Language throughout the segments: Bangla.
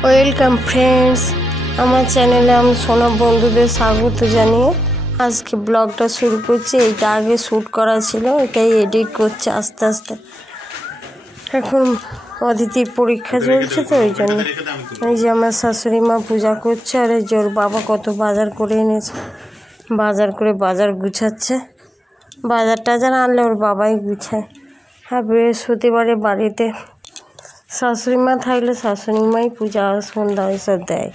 ওয়েলকাম ফ্রেন্ডস, আমার চ্যানেলে আমি সোনা বন্ধুদের স্বাগত জানিয়ে আজকে ব্লগটা শুরু করছি। এইটা আগে শ্যুট করা ছিল, এটাই এডিট করছে আস্তে আস্তে। এখন অদিতির পরীক্ষা চলছে তো ওই জন্য। এই যে আমার শাশুড়ি মা পূজা করছে, আর এই যে ওর বাবা কত বাজার করে এনেছে, বাজার করে বাজার গুছাচ্ছে। বাজার টাজার আনলে ওর বাবাই গুছায়। আর বৃহস্পতিবারে বাড়িতে শাশুড়ি মা থাকলে শাশুড়ি মাই পূজা সন্ধ্যা এসব দেয়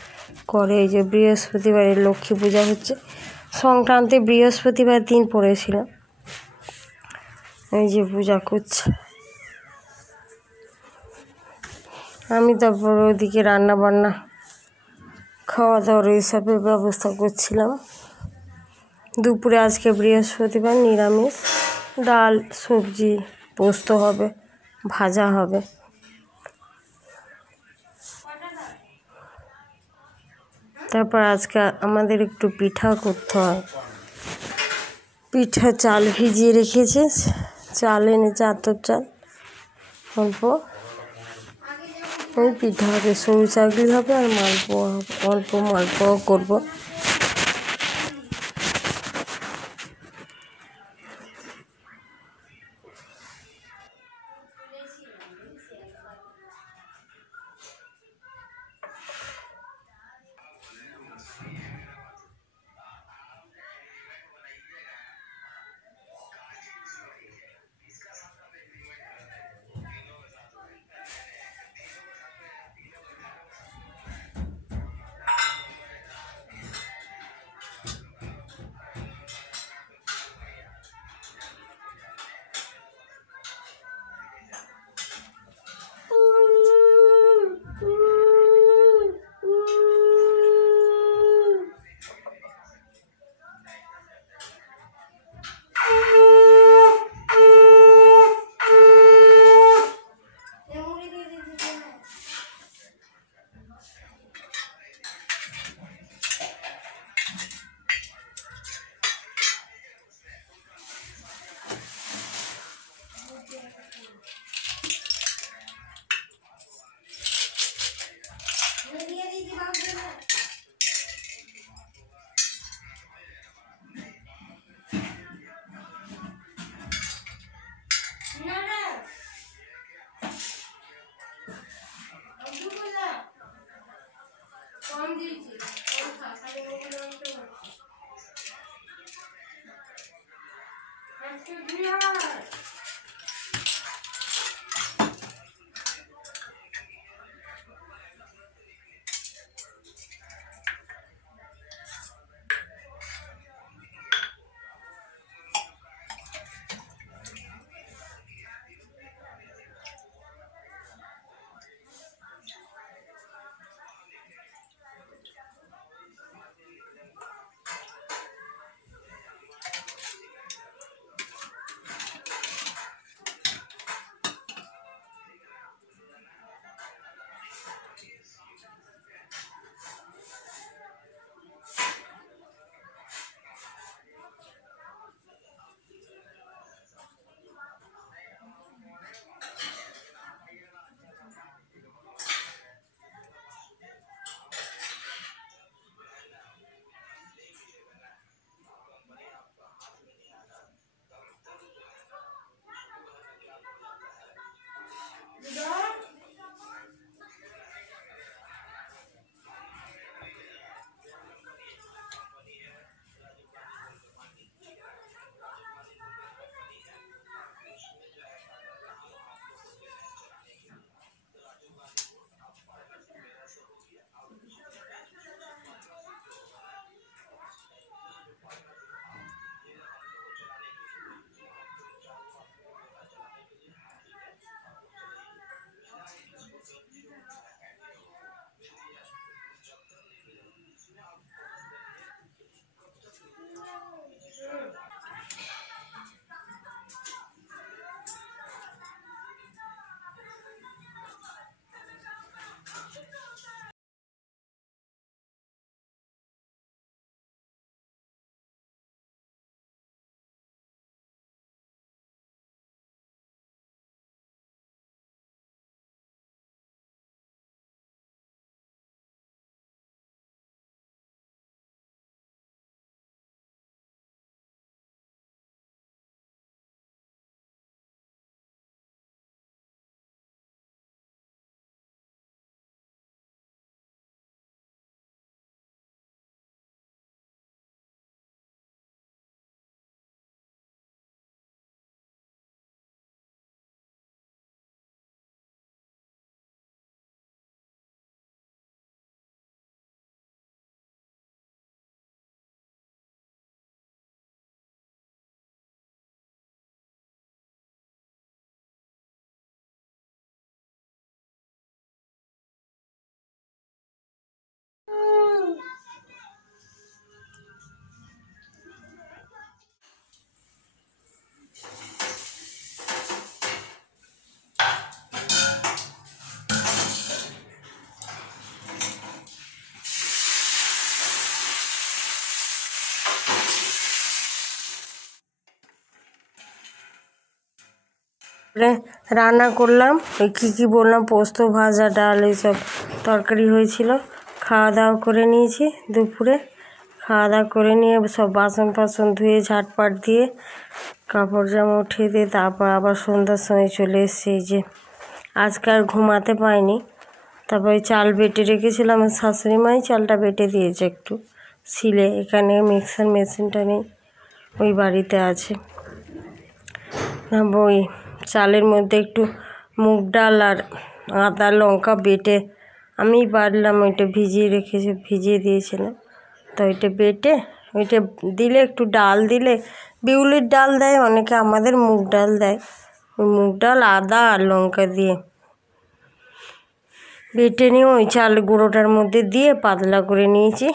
করে। এই যে বৃহস্পতিবারে লক্ষ্মী পূজা হচ্ছে, সংক্রান্তি বৃহস্পতিবার দিন পড়েছিল। এই যে পূজা করছে। আমি তারপর ওদিকে রান্না বান্না খাওয়া দাওয়ার এইসবের ব্যবস্থা করছিলাম। দুপুরে আজকে বৃহস্পতিবার নিরামিষ, ডাল সবজি পোস্ত হবে, ভাজা হবে। তারপর আজকে আমাদের একটু পিঠা করতে হয়। পিঠা চাল ভিজিয়ে রেখেছে, চাল এনেছে আতপ চাল অল্প। ওই পিঠা হবে, সরু চাকলি হবে আর মালপোয়া হবে, অল্প মালপোয়া করবো। রান্না করলাম, ওই কী বললাম, পোস্ত, ভাজা, ডাল, এইসব তরকারি হয়েছিল। খাওয়া দাওয়া করে নিয়েছি দুপুরে। খাওয়া দাওয়া করে নিয়ে সব বাসন ফাসন ধুয়ে ঝাটপাট দিয়ে কাপড় জামা উঠিয়ে দিয়ে তারপর আবার সন্ধ্যার সময় চলে এসেছি। এই যে আজকে আর ঘুমাতে পাইনি। তারপর ওই চাল বেটে রেখেছিলাম, আমার শাশুড়ি মাই চালটা বেটে দিয়েছে একটু শিলে। এখানে মিক্সার মেশিনটা নেই, ওই বাড়িতে আছে। ওই চালের মধ্যে একটু মুগ ডাল আর আদা লঙ্কা বেটে আমি বাড়লাম, ওইটা ভিজিয়ে দিয়েছিলাম। তো ওইটা বেটে ওইটা দিলে একটু ডাল দিলে, বিউলির ডাল দেয় অনেকে, আমাদের মুগ ডাল দেয়। ওই মুগ ডাল আদা আর লঙ্কা দিয়ে বেটে নিয়ে ওই চাল গুঁড়োটার মধ্যে দিয়ে পাতলা করে নিয়েছি।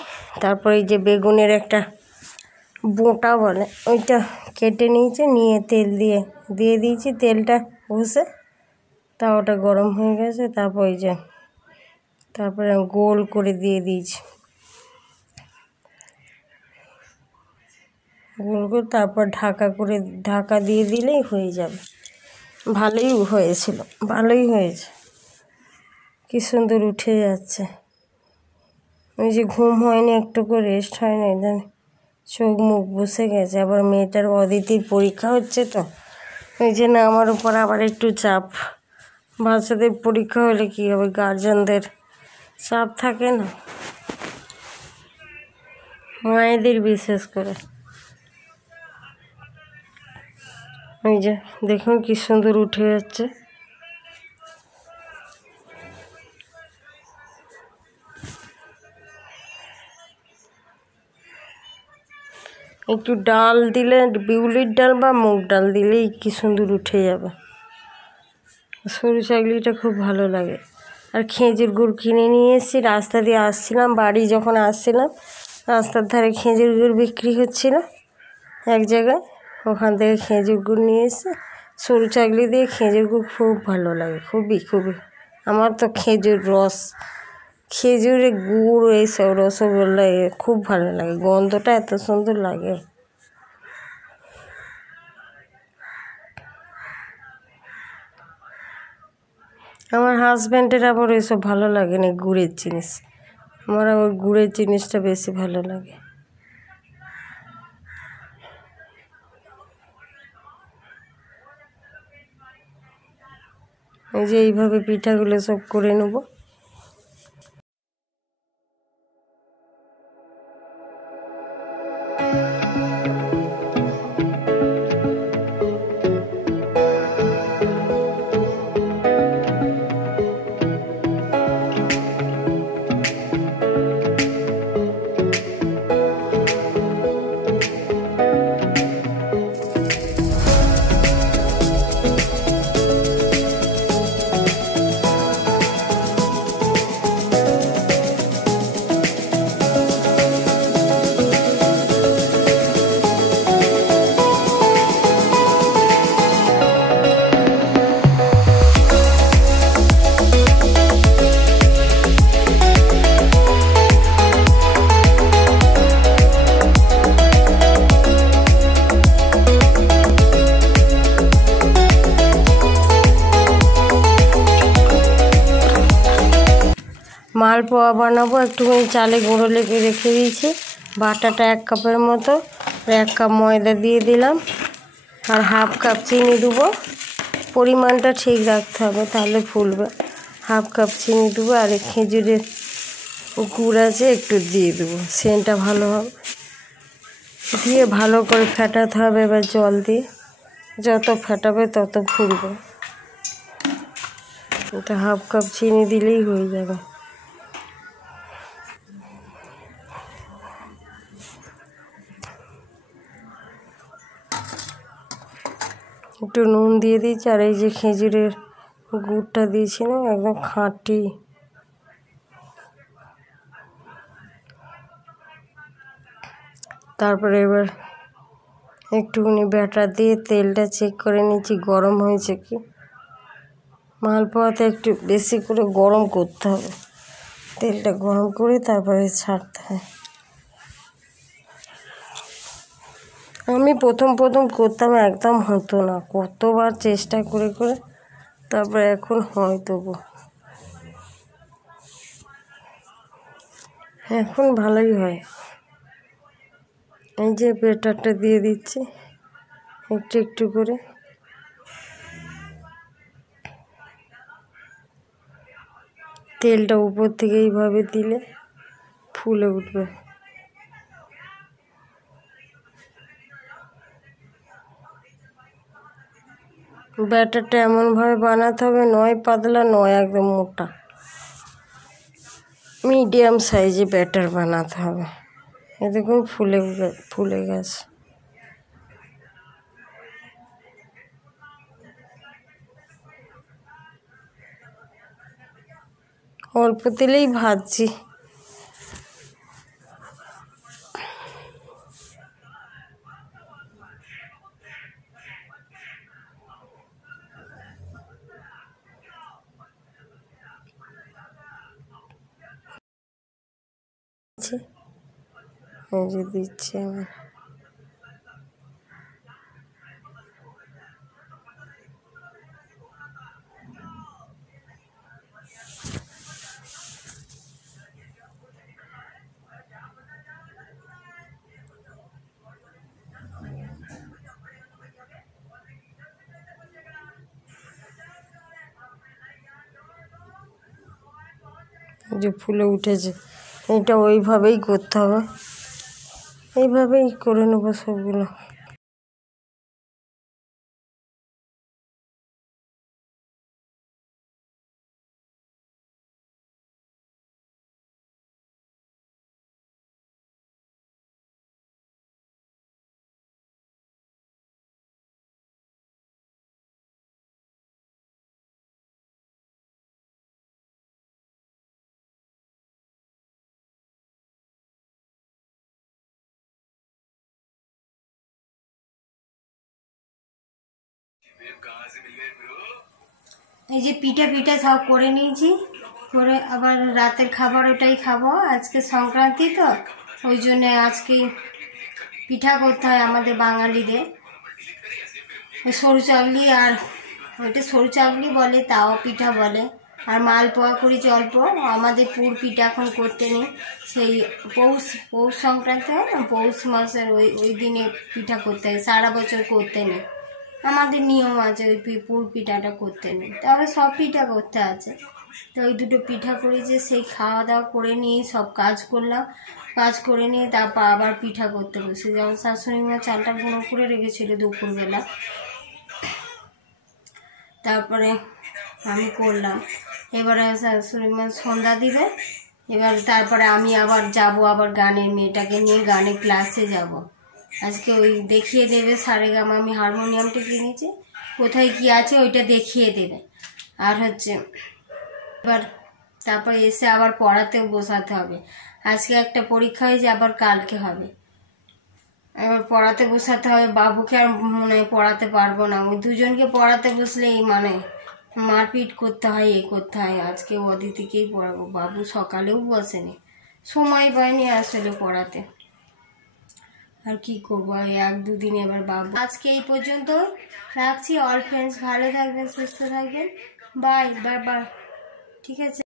তারপরে এই যে বেগুনের একটা বোঁটা বলে, ওইটা কেটে নিয়েছি, নিয়ে তেল দিয়ে দিয়েছি। তেলটা ঘষে ওটা গরম হয়ে গেছে। তারপর ওই যে তারপরে গোল করে দিয়ে দিয়েছি, গোল করে তারপর ঢাকা দিয়ে দিলেই হয়ে যাবে। ভালোই হয়েছিল, ভালোই হয়েছে, কি সুন্দর উঠে যাচ্ছে। ওই যে ঘুম হয়নি, একটু করে রেস্ট হয়নি, জানি চোখ মুখ বসে গেছে। আবার মেয়েটার অদিতির পরীক্ষা হচ্ছে, তো ওই জন্য আমার উপর আবার একটু চাপ। বাচ্চাদের পরীক্ষা হলে কী হবে, গার্জেনদের চাপ থাকে না, মায়েদের বিশেষ করে। ওই যে দেখুন কি সুন্দর উঠে যাচ্ছে। একটু ডাল দিলে, বিউলির ডাল বা মুগ ডাল দিলেই কি সুন্দর উঠে যাবে। সরু চাকলিটা খুব ভালো লাগে। আর খেজুর গুড় কিনে নিয়ে এসেছি, রাস্তা দিয়ে আসছিলাম, বাড়ি যখন আসছিলাম রাস্তার ধারে খেজুর গুড় বিক্রি হচ্ছিল এক জায়গায়, ওখান থেকে খেজুর গুড় নিয়ে এসে সরু চাকলি দিয়ে খেজুর গুড় খুব ভালো লাগে, খুবই। আমার তো খেজুরের গুড় এইসব রসগোল্লা খুব ভালো লাগে, গন্ধটা এত সুন্দর লাগে। আমার হাজব্যান্ডের আবার ওইসব ভালো লাগে না, গুড়ের জিনিস। আমার আবার গুড়ের জিনিসটা বেশি ভালো লাগে। এই যে এইভাবে পিঠাগুলো সব করে নেব। মালপোয়া বানাবো, একটুখানি চালে গুঁড়ো রেখে দিয়েছি, বাটাটা 1 কাপের মতো, 1 কাপ ময়দা দিয়ে দিলাম, আর হাফ কাপ চিনি দেবো। পরিমাণটা ঠিক রাখতে হবে, তাহলে ফুলবে। হাফ কাপ চিনি দেবো, আর খেজুরের গুড় আছে একটু দিয়ে দেবো, সেন্টটা ভালো হবে। দিয়ে ভালো করে ফেটাতে হবে এবার জল দিয়ে, যত ফেটাবে তত ফুলবে। এটা হাফ কাপ চিনি দিলেই হয়ে যাবে। একটু নুন দিয়ে দিয়েছি, আর এই যে খেজুরের গুড়টা দিয়েছিলাম একদম খাঁটি। তারপরে এবার একটুখানি ব্যাটার দিয়ে তেলটা চেক করে নিচ্ছি গরম হয়েছে কি। মালপোয়াতে একটু বেশি করে গরম করতে হবে, তেলটা গরম করে তারপরে ছাড়তে হয়। আমি আমি প্রথম করতাম, একদম হতো না, কতবার চেষ্টা করে তারপরে এখন হয়, তবু এখন ভালোই হয়। এই যে ব্যাটারটা দিয়ে দিচ্ছি একটু একটু করে। তেলটা উপর থেকে এইভাবে দিলে ফুলে উঠবে। ব্যাটারটা এমনভাবে বানাতে হবে, নয় পাতলা নয় একদম মোটা, মিডিয়াম সাইজে ব্যাটার বানাতে হবে। এ দেখুন ফুলে গেছে। অল্প তেলেই ভাজছি। এই যে দিচ্ছি আমি। যে ফুলে উঠেছে, এটা ওইভাবেই করতে হবে, এইভাবেই করে নেবো সবগুলো। এই যে পিঠা সব করে নিয়েছি, করে আবার রাতের খাবার ওটাই খাবো। আজকে সংক্রান্তি তো, ওই জন্যে আজকে পিঠা করতে হয় আমাদের বাঙালিদের। সরু চাগলি, আর ওইটা সরু চাগলি বলে, তাওয়া পিঠা বলে। আর মালপোয়া করেছি অল্প, আমাদের পুর পিঠা এখন করতে নেই। সেই পৌষ সংক্রান্তি হয় না, পৌষ মাসের ওই দিনে পিঠা করতে হয়, সারা বছর করতে নেই। আমাদের নিয়ম আছে ওই পুর পিঠাটা করতে নেই, তবে সব পিঠা করতে আছে। তো ওই দুটো পিঠা করেছি, সেই খাওয়া দাওয়া করে নিয়ে সব কাজ করলাম, কাজ করে নিয়ে তারপর আবার পিঠা করতে বসে। যেমন শাশুড়ি মা চালটা গুঁড়ো করে রেখেছিল দুপুরবেলা, তারপরে আমি করলাম। এবারে শাশুড়ি মা সন্ধ্যা দিবে, এবার তারপরে আমি আবার যাব, আবার গানের মেয়েটাকে নিয়ে গানের ক্লাসে যাব। আজকে ওই দেখিয়ে দেবে সারেগামা, আমি হারমোনিয়ামটা কিনেছি, কোথায় কি আছে ওইটা দেখিয়ে দেবে। আর এবার তারপর এসে আবার পড়াতেও বসাতে হবে। আজকে একটা পরীক্ষা হয়েছে, আবার কালকে হবে। এবার পড়াতে বসাতে হবে। বাবুকে আর মনে হয় পড়াতে পারবো না, ওই দুজনকে পড়াতে বসলে এই মারপিট করতে হয়, করতে হয়। আজকে অদিতিকেই পড়াবো, বাবু সকালেও বসেনি, সময় পায়নি আসলে পড়াতে। আর কি করবো, এক দুদিন এবার বাবু। আজকে এই পর্যন্ত রাখছি। অল ফ্রেন্ডস ভালো থাকবেন, সুস্থ থাকবেন, বাই বাই বাই, ঠিক আছে।